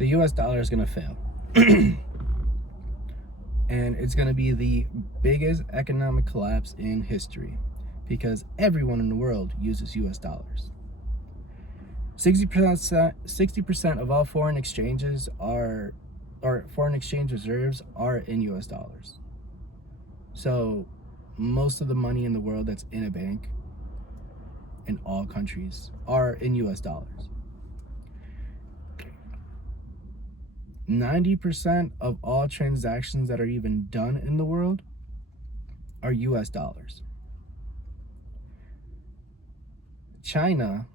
the US dollar is going to fail. And it's going to be the biggest economic collapse in history because everyone in the world uses US dollars. 60% of all foreign exchanges are, or foreign exchange reserves are in US dollars. So most of the money in the world that's in a bank in all countries are in US dollars. 90% of all transactions that are even done in the world are US dollars. China,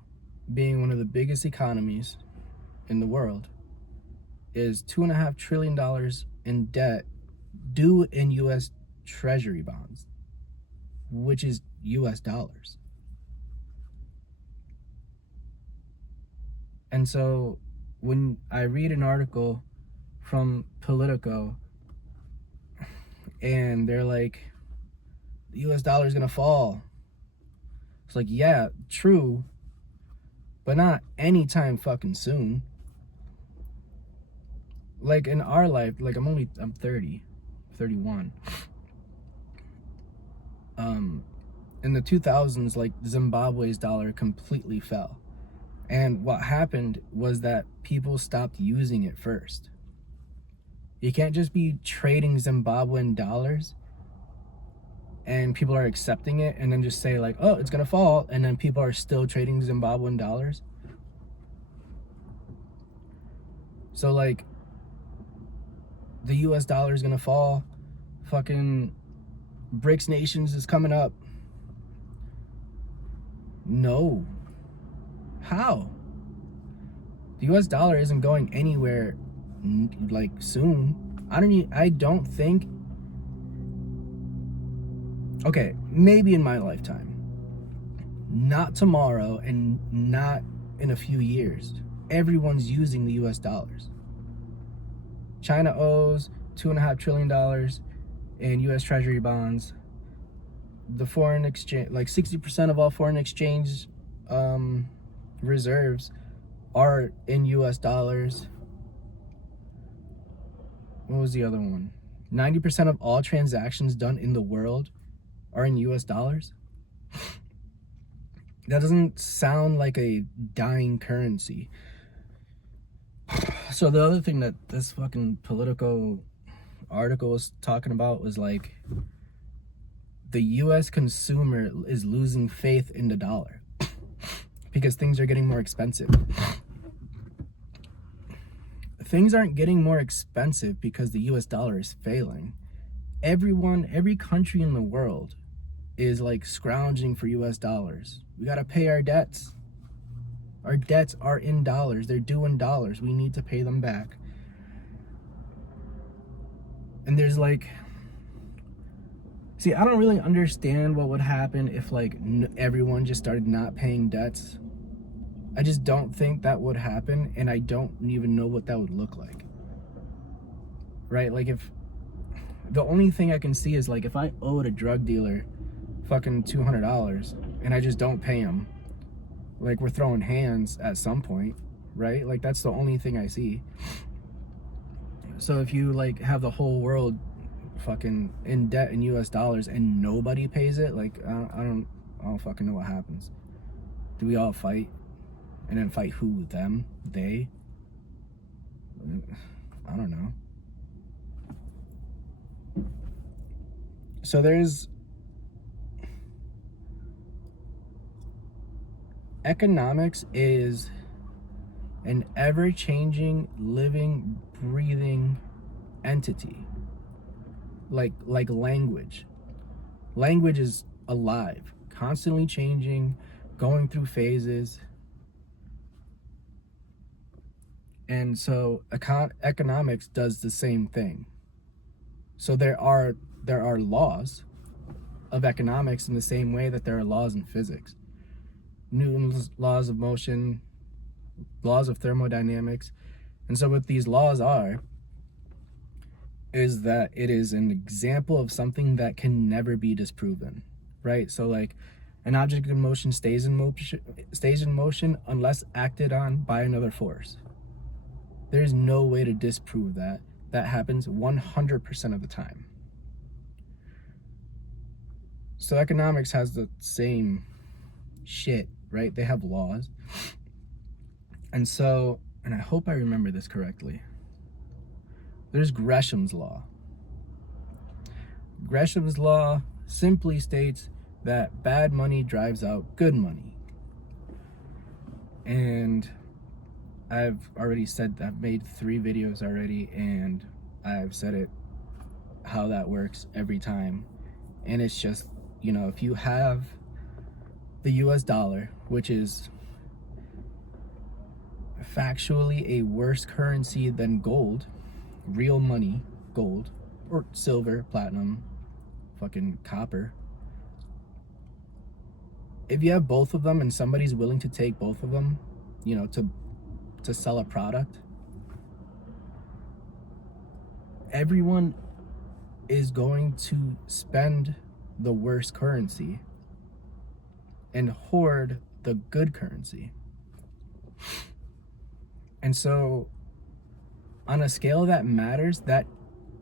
being one of the biggest economies in the world, is $2.5 trillion in debt due in US Treasury bonds, which is US dollars. And so when I read an article from Politico and they're like, the US dollar is gonna fall, it's like, yeah, true, but not anytime fucking soon. Like in our life, like I'm 30, 31. In the 2000s, like Zimbabwe's dollar completely fell. And what happened was that people stopped using it first. You can't just be trading Zimbabwean dollars and people are accepting it and then just say like, oh, it's gonna fall, and then people are still trading Zimbabwean dollars. So like, the US dollar is gonna fall. Fucking BRICS nations is coming up. No. How? The US dollar isn't going anywhere like soon. I don't think. Okay, maybe in my lifetime. Not tomorrow and not in a few years. Everyone's using the US dollars. China owes $2.5 trillion in US Treasury bonds. The foreign exchange, like 60% of all foreign exchange reserves are in US dollars. What was the other one? 90% of all transactions done in the world are in US dollars. That doesn't sound like a dying currency. So the other thing that this fucking Politico article was talking about was like, the US consumer is losing faith in the dollar because things are getting more expensive. Things aren't getting more expensive because the US dollar is failing. Every country in the world is like scrounging for US dollars. We gotta pay our debts. Our debts are in dollars. They're due in dollars. We need to pay them back. And there's like, see, I don't really understand what would happen if like everyone just started not paying debts. I just don't think that would happen, and I don't even know what that would look like. Right? Like, if the only thing I can see is like, if I owed a drug dealer fucking $200 and I just don't pay him, like, we're throwing hands at some point, right? Like, that's the only thing I see. So if you like have the whole world fucking in debt in US dollars and nobody pays it, like, I don't fucking know what happens. Do we all fight? And then fight who? Them? They? I don't know. So there's economics is an ever-changing, living, breathing entity. Like language. Language is alive, constantly changing, going through phases. And so economics does the same thing. So there are laws of economics in the same way that there are laws in physics. Newton's laws of motion, laws of thermodynamics. And so what these laws is that it is an example of something that can never be disproven, right? So like, an object in motion stays in motion unless acted on by another force. There's no way to disprove that. That happens 100% of the time. So economics has the same shit, right? They have laws. And so, and I hope I remember this correctly, there's Gresham's law. Gresham's law simply states that bad money drives out good money. And I've already said, I've made 3 videos already, and I've said it, how that works every time. And it's just, you know, if you have the US dollar, which is factually a worse currency than gold, real money, gold, or silver, platinum, fucking copper. If you have both of them and somebody's willing to take both of them, you know, to sell a product, everyone is going to spend the worst currency and hoard the good currency. And so on a scale that matters, that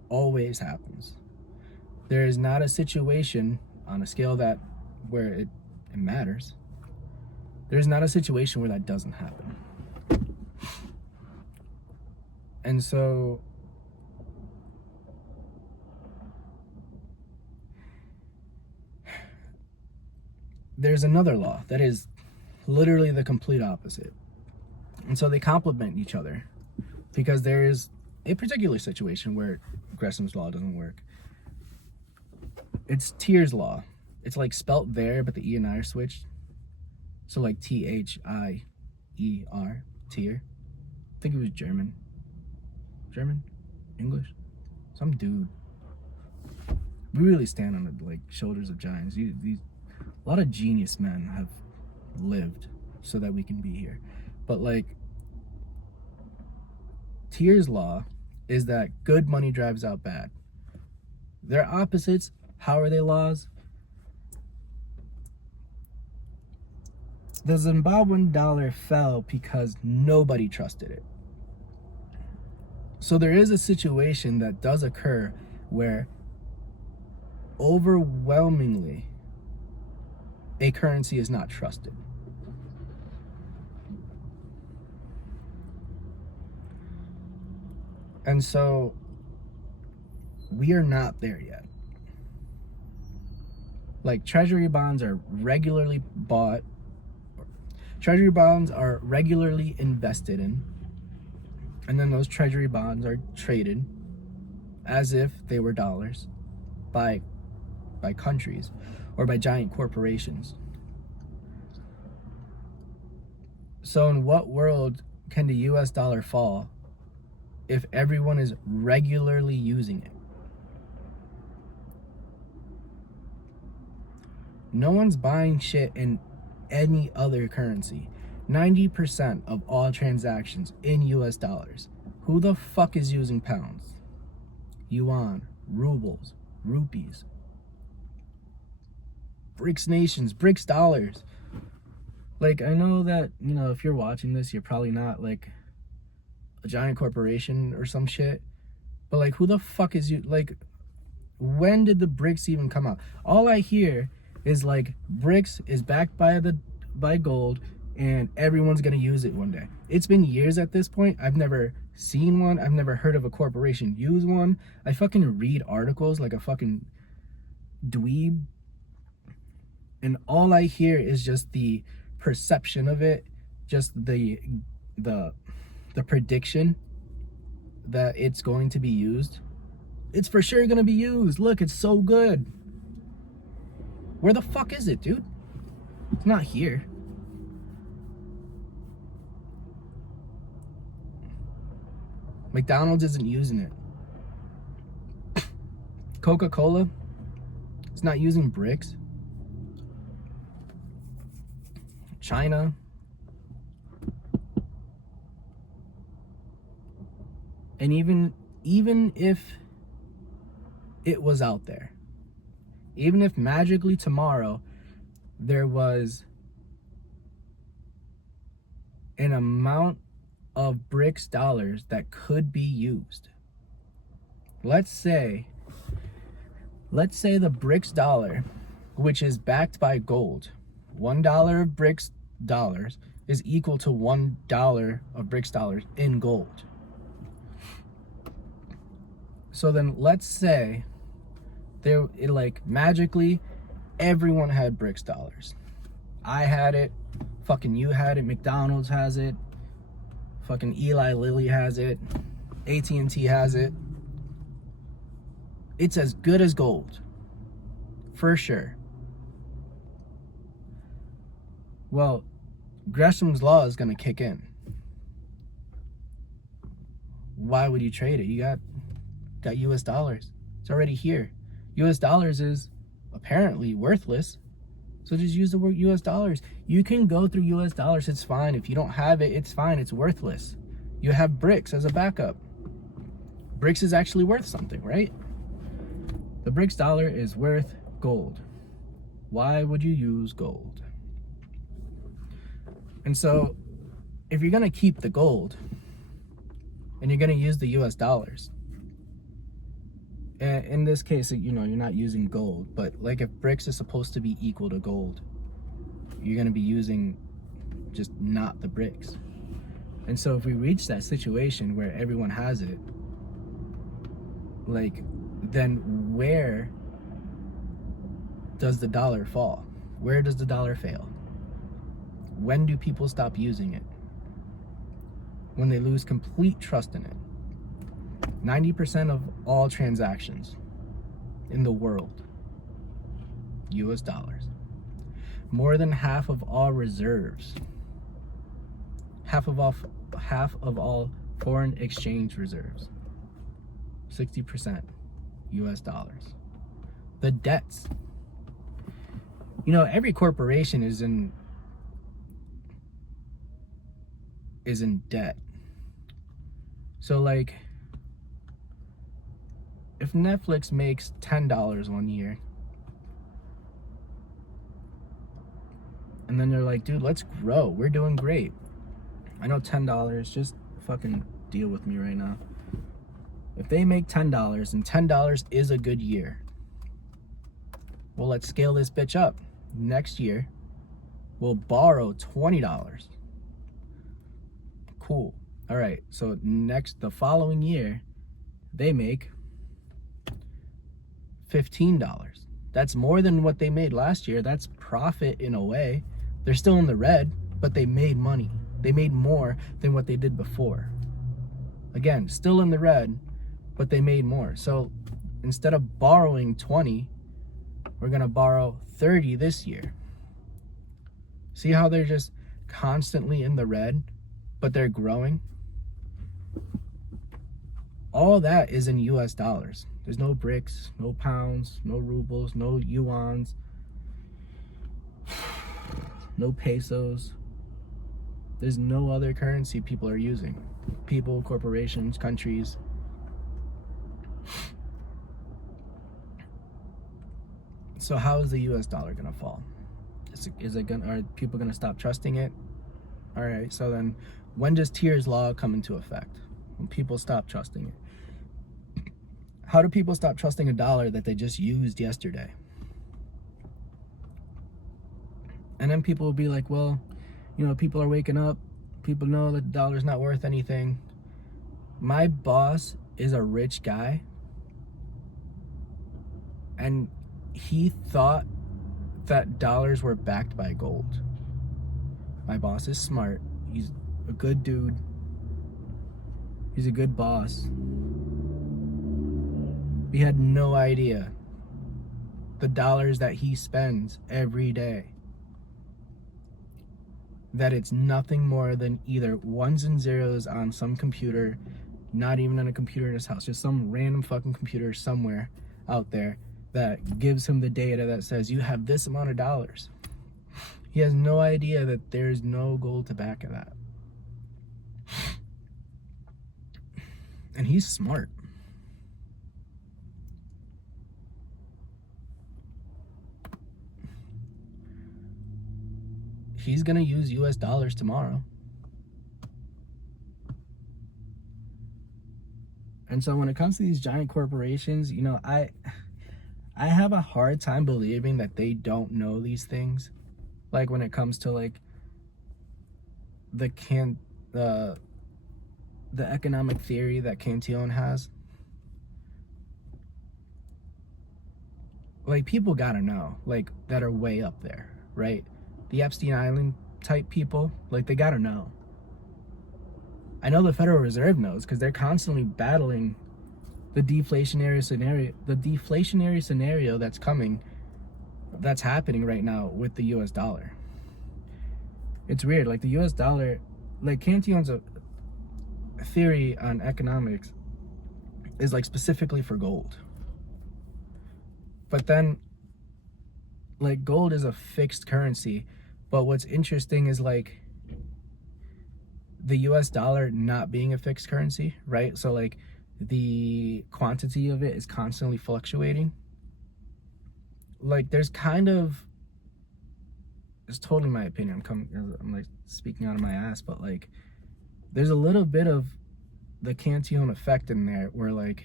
always happens. There is not a situation on a scale that where it matters. There's not a situation where that doesn't happen. And so there's another law that is literally the complete opposite. And so they complement each other, because there is a particular situation where Gresham's law doesn't work. It's Tyr's law. It's like spelt there, but the E and I are switched. So like Thier, Tyr. I think it was German, English, some dude. We really stand on the like shoulders of giants. These a lot of genius men have lived so that we can be here. But like Tyr's law is that good money drives out bad. They're opposites. How are they laws? The Zimbabwean dollar fell because nobody trusted it. So there is a situation that does occur where overwhelmingly a currency is not trusted. And so we are not there yet. Like treasury bonds are regularly bought. Treasury bonds are regularly invested in. And then those treasury bonds are traded as if they were dollars by countries or by giant corporations. So in what world can the US dollar fall if everyone is regularly using it? No one's buying shit in any other currency. 90% of all transactions in US dollars. Who the fuck is using pounds, yuan, rubles, rupees, BRICS nations, BRICS dollars? Like, I know that, you know, if you're watching this, you're probably not like a giant corporation or some shit, but like, who the fuck is you? Like, when did the BRICS even come out? All I hear is like BRICS is backed by gold and everyone's gonna use it one day. It's been years at this point. I've never seen one. I've never heard of a corporation use one. I fucking read articles like a fucking dweeb, and all I hear is just the perception of it, just the prediction that it's going to be used. It's for sure gonna be used. Look, it's so good. Where the fuck is it, dude? It's not here. McDonald's isn't using it. Coca-Cola is not using BRICS. China. And even if it was out there, even if magically tomorrow there was an amount of BRICS dollars that could be used. Let's say the BRICS dollar, which is backed by gold, $1 of BRICS dollars is equal to $1 of BRICS dollars in gold. So then let's say magically everyone had BRICS dollars. I had it, fucking you had it, McDonald's has it, fucking Eli Lilly has it, AT&T has it. It's as good as gold, for sure. Well, Gresham's law is gonna kick in. Why would you trade it? You got US dollars. It's already here. US dollars is apparently worthless. So just use the word US dollars. You can go through US dollars, it's fine. If you don't have it, it's fine, it's worthless. You have BRICS as a backup. BRICS is actually worth something, right? The BRICS dollar is worth gold. Why would you use gold? And so, if you're gonna keep the gold, and you're gonna use the US dollars, in this case, you're not using gold, but like if BRICS is supposed to be equal to gold, you're gonna be using just not the BRICS. And so if we reach that situation where everyone has it, then where does the dollar fall? Where does the dollar fail? When do people stop using it? When they lose complete trust in it. 90% of all transactions in the world, US dollars. More than half of all reserves, half of all foreign exchange reserves, 60% US dollars. The debts. Every corporation is in debt. So if Netflix makes $10 one year, and then they're like, dude, let's grow. We're doing great. I know $10, just fucking deal with me right now. If they make $10 and $10 is a good year, well, let's scale this bitch up. Next year, we'll borrow $20. Cool. All right. So the following year, they make $15. That's more than what they made last year. That's profit in a way. They're still in the red, but they made money. They made more than what they did before. Again, still in the red, but they made more. So instead of borrowing 20, we're going to borrow 30 this year. See how they're just constantly in the red, but they're growing? All that is in US dollars. There's no BRICS, no pounds, no rubles, no yuans, no pesos. There's no other currency people are using. People, corporations, countries. So how is the US dollar gonna fall? Are people gonna stop trusting it? All right, so then when does Tyr's law come into effect? When people stop trusting it. How do people stop trusting a dollar that they just used yesterday? And then people will be like, well, people are waking up. People know that the dollar's not worth anything. My boss is a rich guy, and he thought that dollars were backed by gold. My boss is smart. He's a good dude. He's a good boss. He had no idea the dollars that he spends every day, that it's nothing more than either ones and zeros on some computer, not even on a computer in his house, just some random fucking computer somewhere out there that gives him the data that says you have this amount of dollars. He has no idea that there's no gold to back of that. And he's smart. He's gonna use US dollars tomorrow. And so when it comes to these giant corporations, you know, I have a hard time believing that they don't know these things. Like when it comes to like the the economic theory that Cantillon has. Like people gotta know, like that are way up there, right? The Epstein Island type people, like they gotta know. I know the Federal Reserve knows because they're constantly battling the deflationary scenario that's coming, that's happening right now with the US dollar. It's weird, like the US dollar, like Cantillon's a theory on economics is like specifically for gold. But then like gold is a fixed currency, but what's interesting is like the US dollar not being a fixed currency, right? So like the quantity of it is constantly fluctuating. Like there's kind of, it's totally my opinion, I'm like speaking out of my ass, but like there's a little bit of the Cantillon effect in there where like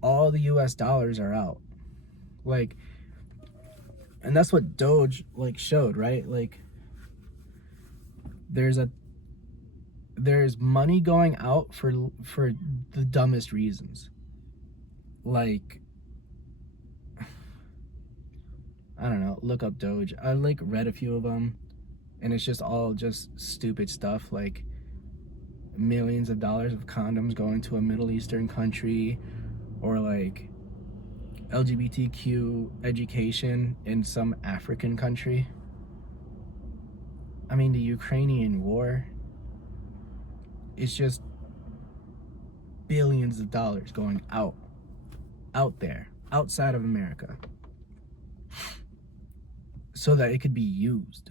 all the US dollars are out, like, and that's what Doge like showed, right? Like there's money going out for the dumbest reasons. Like I don't know, look up Doge. I like read a few of them and it's just all just stupid stuff, like millions of dollars of condoms going to a Middle Eastern country, or like LGBTQ education in some African country. I mean, the Ukrainian war, it's just billions of dollars going out there, outside of America, so that it could be used.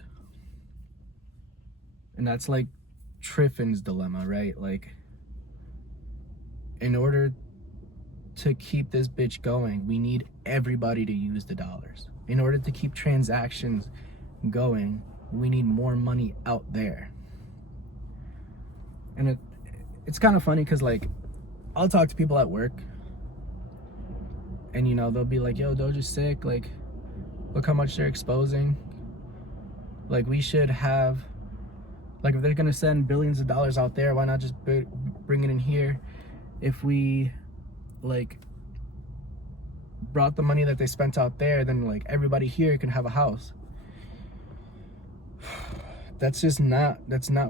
And that's like Triffin's dilemma, right? Like, in order to keep this bitch going, we need everybody to use the dollars. In order to keep transactions going, we need more money out there. And it's kind of funny because like I'll talk to people at work and you know they'll be like, yo, Doge is sick, like look how much they're exposing. Like we should have, like if they're gonna send billions of dollars out there, why not just bring it in here? If we like brought the money that they spent out there, then like everybody here can have a house. That's not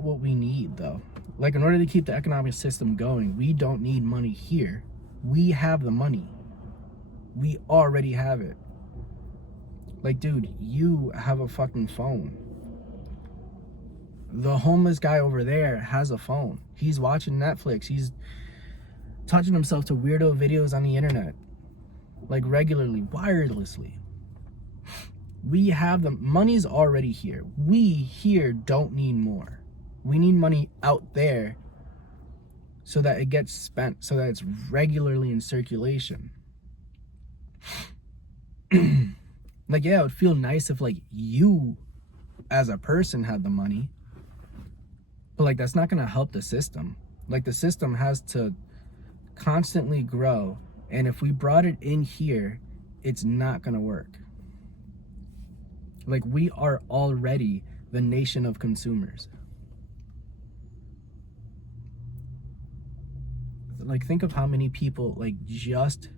what we need though. Like in order to keep the economic system going, we don't need money here. We have the money. We already have it. Like, dude, you have a fucking phone. The homeless guy over there has a phone. He's watching Netflix. He's touching himself to weirdo videos on the internet, like regularly, wirelessly. We have the money's already here. We here don't need more. We need money out there so that it gets spent, so that it's regularly in circulation. Like, yeah, it would feel nice if like you as a person had the money, but like that's not gonna help the system. Like the system has to constantly grow, and if we brought it in here, it's not gonna work. Like we are already the nation of consumers. Like think of how many people like just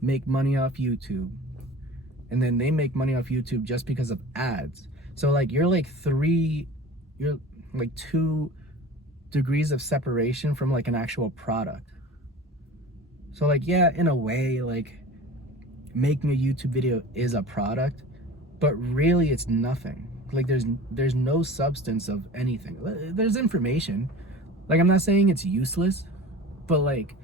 make money off YouTube, and then they make money off YouTube just because of ads. So like you're like 2 degrees of separation from like an actual product. So like, yeah, in a way, like making a YouTube video is a product, but really it's nothing. Like there's no substance of anything. There's information. Like I'm not saying it's useless, but like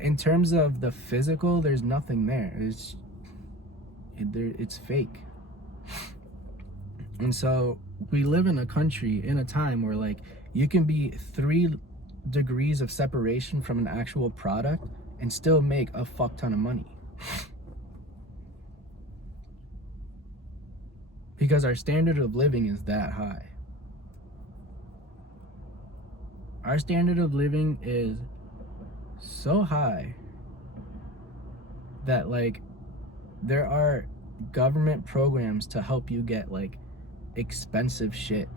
in terms of the physical, there's nothing there. It's fake. And so we live in a country, in a time where like you can be 3 degrees of separation from an actual product and still make a fuck ton of money. Because our standard of living is that high. Our standard of living is so high that like there are government programs to help you get like expensive shit.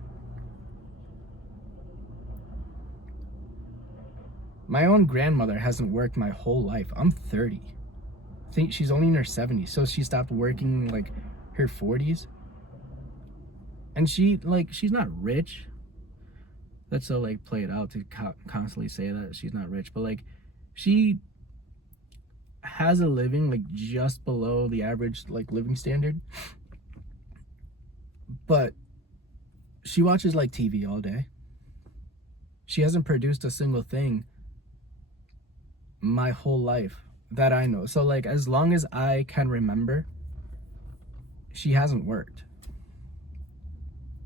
My own grandmother hasn't worked my whole life. I'm 30. I think she's only in her 70s, so she stopped working like her 40s. And she's not rich. That's so like played out to constantly say that she's not rich, but like she has a living like just below the average like living standard. But she watches like TV all day. She hasn't produced a single thing my whole life that I know. So like as long as I can remember, she hasn't worked.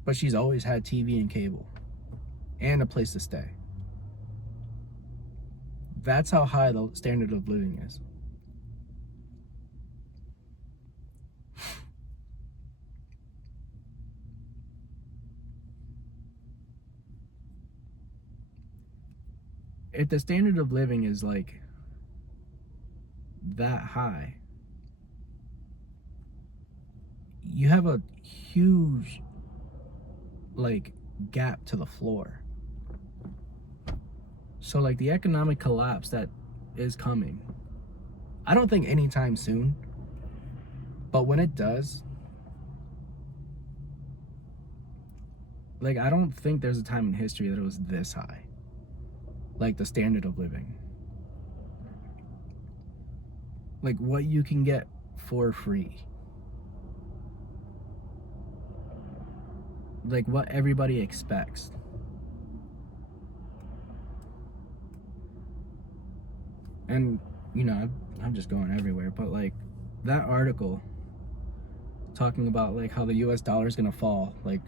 But she's always had TV and cable and a place to stay. That's how high the standard of living is. If the standard of living is like that high, you have a huge like gap to the floor. So like the economic collapse that is coming, I don't think anytime soon, but when it does, like I don't think there's a time in history that it was this high, like the standard of living, like what you can get for free, like what everybody expects. And you know, I'm just going everywhere, but like that article talking about like how the US dollar is gonna fall, like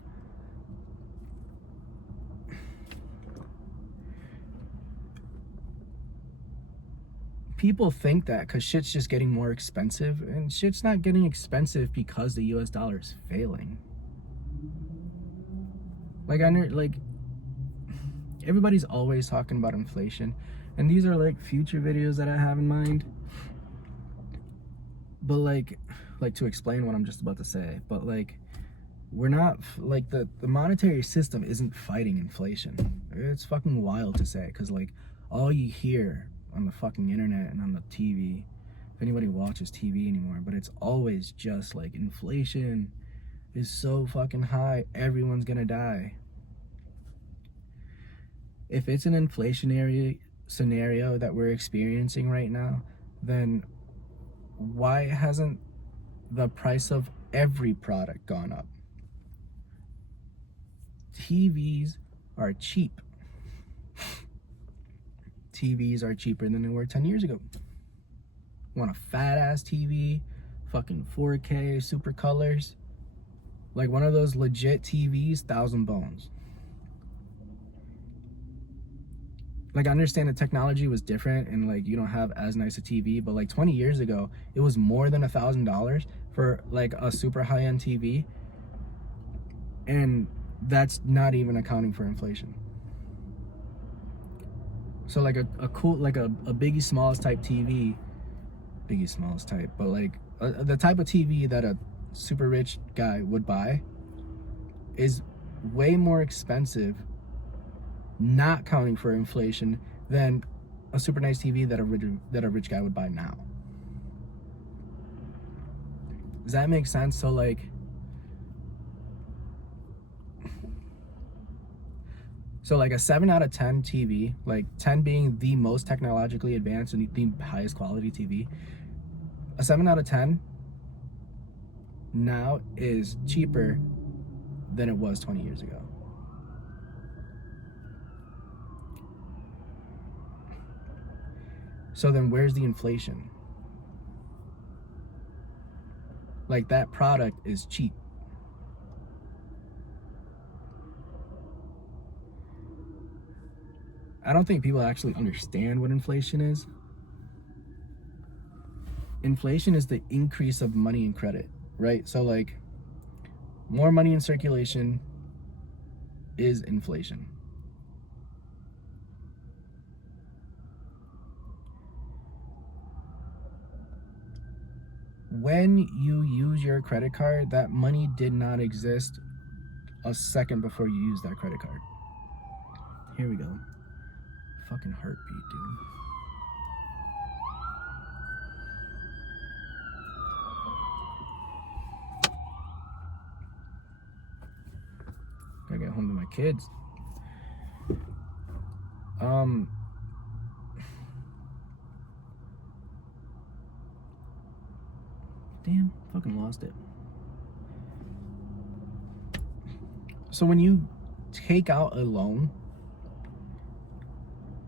people think that because shit's just getting more expensive, and shit's not getting expensive because the US dollar is failing. Like everybody's always talking about inflation, and these are like future videos that I have in mind, but like to explain what I'm just about to say. But like we're not like the monetary system isn't fighting inflation. It's fucking wild to say, because like all you hear on the fucking internet and on the TV, if anybody watches TV anymore, but it's always just like inflation is so fucking high, everyone's gonna die. If it's an inflationary scenario that we're experiencing right now, then why hasn't the price of every product gone up? TVs are cheap. TVs are cheaper than they were 10 years ago. Want a fat ass TV, fucking 4K, super colors, like one of those legit TVs, 1,000 bones. Like I understand the technology was different and like you don't have as nice a TV, but like 20 years ago, it was more than $1,000 for like a super high-end TV. And that's not even accounting for inflation. So like a cool, like a Biggie Smalls type TV, Biggie Smalls type, but like the type of TV that a super rich guy would buy is way more expensive, not counting for inflation, than a super nice TV that a rich guy would buy now. Does that make sense? So like a 7 out of 10 TV, like 10 being the most technologically advanced and the highest quality TV, a 7 out of 10 now is cheaper than it was 20 years ago. So then where's the inflation? Like that product is cheap. I don't think people actually understand what inflation is. Inflation is the increase of money and credit, right? So like more money in circulation is inflation. when you use your credit card, that money did not exist a second before you used that credit card. Here we go. Fucking heartbeat, dude. Gotta get home to my kids. Damn, fucking lost it. So when you take out a loan,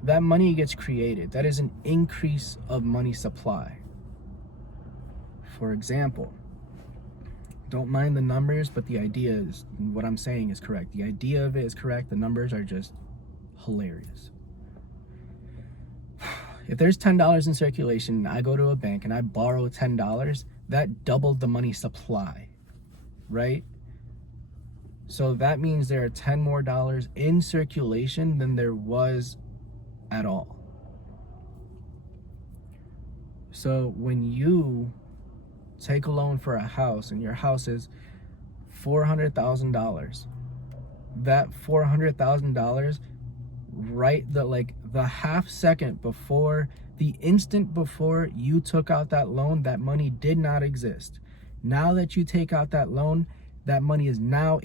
that money gets created. That is an increase of money supply. For example, don't mind the numbers, but the idea is, what I'm saying is correct. The idea of it is correct. The numbers are just hilarious. If there's $10 in circulation and I go to a bank and I borrow $10, that doubled the money supply, right? So that means there are $10 more in circulation than there was at all. So when you take a loan for a house and your house is $400,000, that $400,000, right, the half second before, the instant before you took out that loan, that money did not exist. Now that you take out that loan, that money is now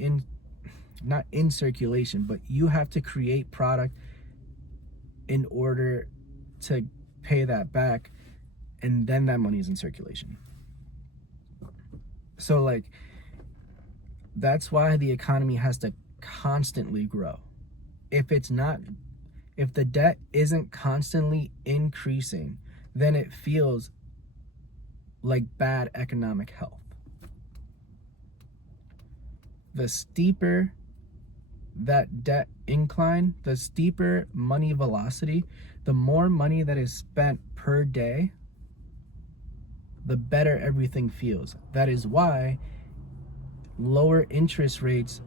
not in circulation, but you have to create product in order to pay that back, and then that money is in circulation. So like, that's why the economy has to constantly grow. If the debt isn't constantly increasing, then it feels like bad economic health. The steeper that debt incline, the steeper money velocity, the more money that is spent per day, the better everything feels. That is why lower interest rates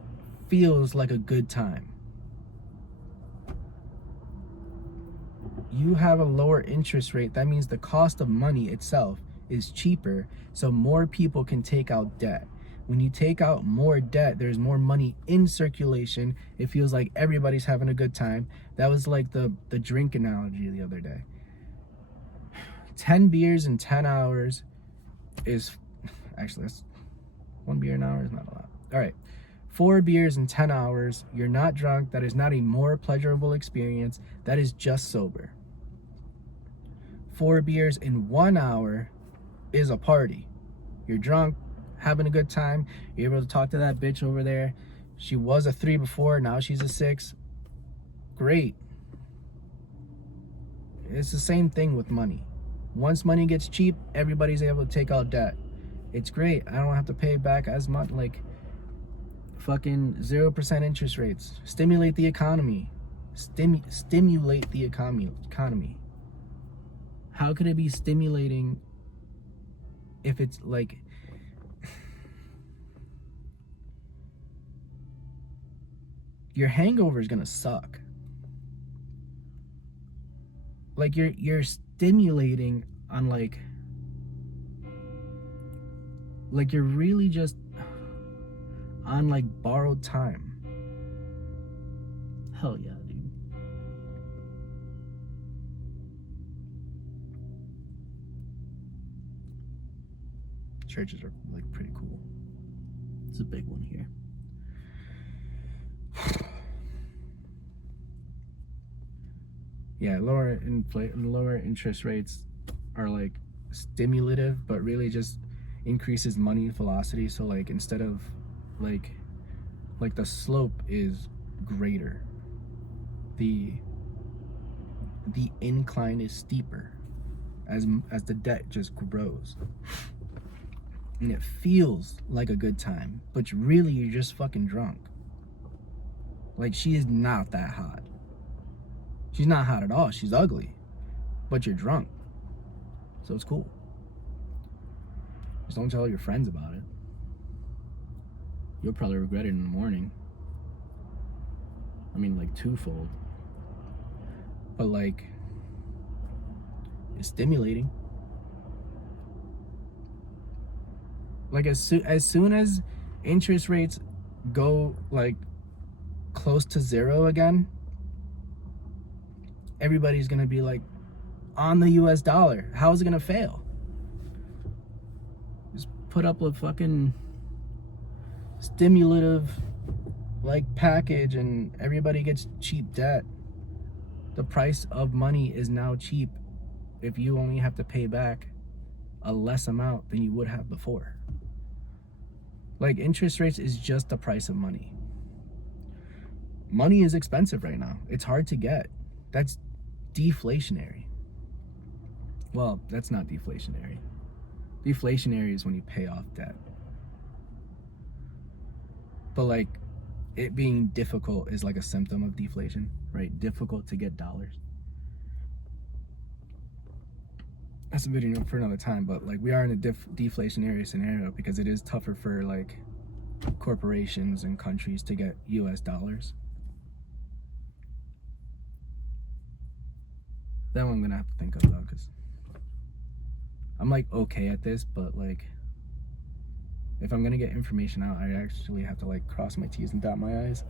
feels like a good time. You have a lower interest rate, that means the cost of money itself is cheaper, so more people can take out debt. When you take out more debt, there's more money in circulation. It feels like everybody's having a good time. That was like the drink analogy the other day. 10 beers in 10 hours is, actually, that's 1 beer an hour is not a lot. All right, 4 beers in 10 hours, you're not drunk. That is not a more pleasurable experience. That is just sober. 4 beers in 1 hour is a party. You're drunk, having a good time. You're able to talk to that bitch over there. She was a 3 before, now she's a 6. Great. It's the same thing with money. Once money gets cheap, everybody's able to take out debt. It's great. I don't have to pay back as much, like fucking 0% interest rates. Stimulate the economy. Stimulate the economy. How could it be stimulating if it's like, your hangover is gonna suck. Like you're stimulating on like you're really just on like borrowed time. Hell yeah, dude. Churches are like pretty cool. It's a big one here. Yeah, lower interest rates are like stimulative, but really just increases money velocity. So like instead of like the slope is greater, the incline is steeper as the debt just grows. And it feels like a good time, but really you're just fucking drunk. Like, she is not that hot. She's not hot at all. She's ugly, but you're drunk. So it's cool. Just don't tell your friends about it. You'll probably regret it in the morning. I mean, like, twofold. But like, it's stimulating. Like as soon as interest rates go like close to zero again, everybody's gonna be like on the US dollar. How is it gonna fail? Just put up a fucking stimulative like package and everybody gets cheap debt. The price of money is now cheap if you only have to pay back a less amount than you would have before. Like interest rates is just the price of money. Money is expensive right now. It's hard to get. That's deflationary. Well, that's not deflationary. Deflationary is when you pay off debt. But like it being difficult is like a symptom of deflation, right? Difficult to get dollars. That's a video for another time, but like we are in a deflationary scenario because it is tougher for like corporations and countries to get US dollars. That one I'm gonna have to think of though, because I'm like okay at this, but like if I'm gonna get information out, I actually have to like cross my T's and dot my I's.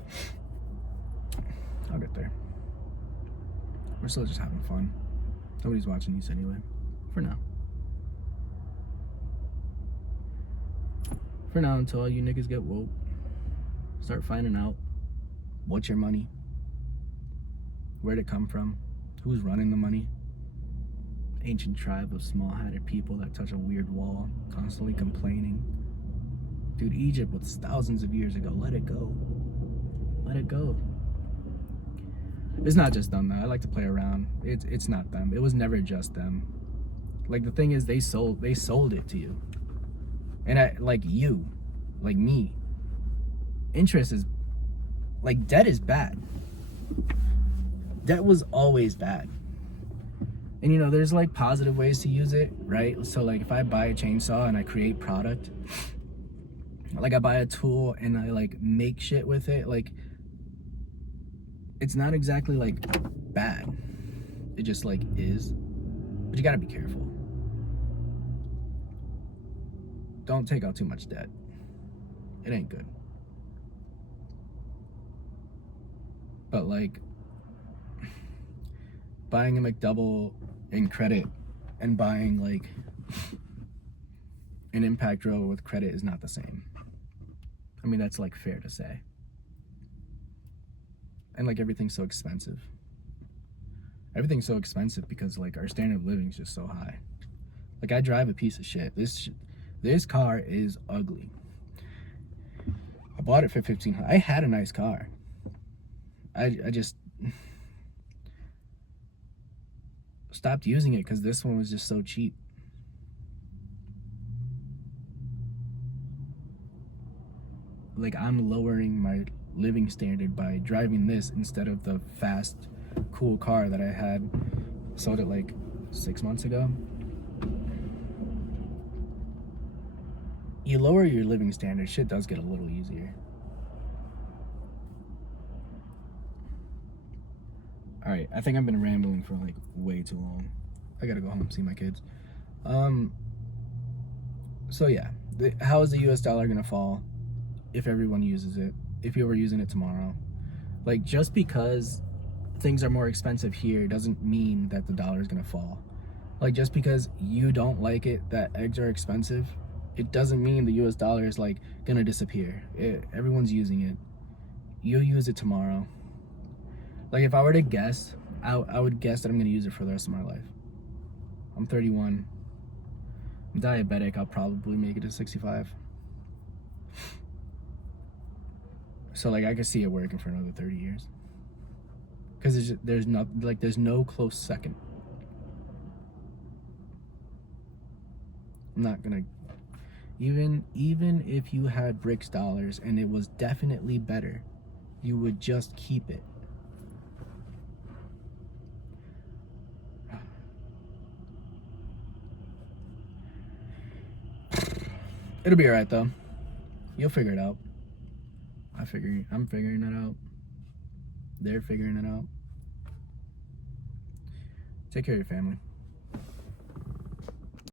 I'll get there. We're still just having fun. Nobody's watching these anyway. For now. For now, until all you niggas get woke. Start finding out what's your money, where'd it come from, who's running the money. Ancient tribe of small-hatted people that touch a weird wall, constantly complaining. Dude, Egypt was thousands of years ago. Let it go. Let it go. It's not just them though. I like to play around. It's not them. It was never just them. Like the thing is, they sold it to you, and like me. Interest is like debt is bad. Debt was always bad. And you know, there's like positive ways to use it, right? So like if I buy a chainsaw and I create product, like I buy a tool and I like make shit with it, like it's not exactly like bad. It just like is. But you gotta be careful. Don't take out too much debt. It ain't good. But like buying a McDouble in credit and buying like an Impact Rover with credit is not the same. I mean, that's like fair to say. And like everything's so expensive. Everything's so expensive because like our standard of living is just so high. Like I drive a piece of shit. This car is ugly. I bought it for $1,500. I had a nice car. I just stopped using it because this one was just so cheap. Like I'm lowering my living standard by driving this instead of the fast, cool car that I had sold it like 6 months ago. You lower your living standard, shit does get a little easier. All right, I think I've been rambling for like way too long. I gotta go home and see my kids. So yeah, how is the US dollar gonna fall if everyone uses it? If you were using it tomorrow? Like just because things are more expensive here doesn't mean that the dollar is gonna fall. Like just because you don't like it that eggs are expensive, it doesn't mean the US dollar is like gonna disappear. Everyone's using it. You'll use it tomorrow. Like if I were to guess, I would guess that I'm gonna use it for the rest of my life. I'm 31. I'm diabetic. I'll probably make it to 65. So like I could see it working for another 30 years. Because there's no close second. I'm not gonna even if you had BRICS dollars and it was definitely better, you would just keep it. It'll be alright though. You'll figure it out. I'm figuring it out. They're figuring it out. Take care of your family.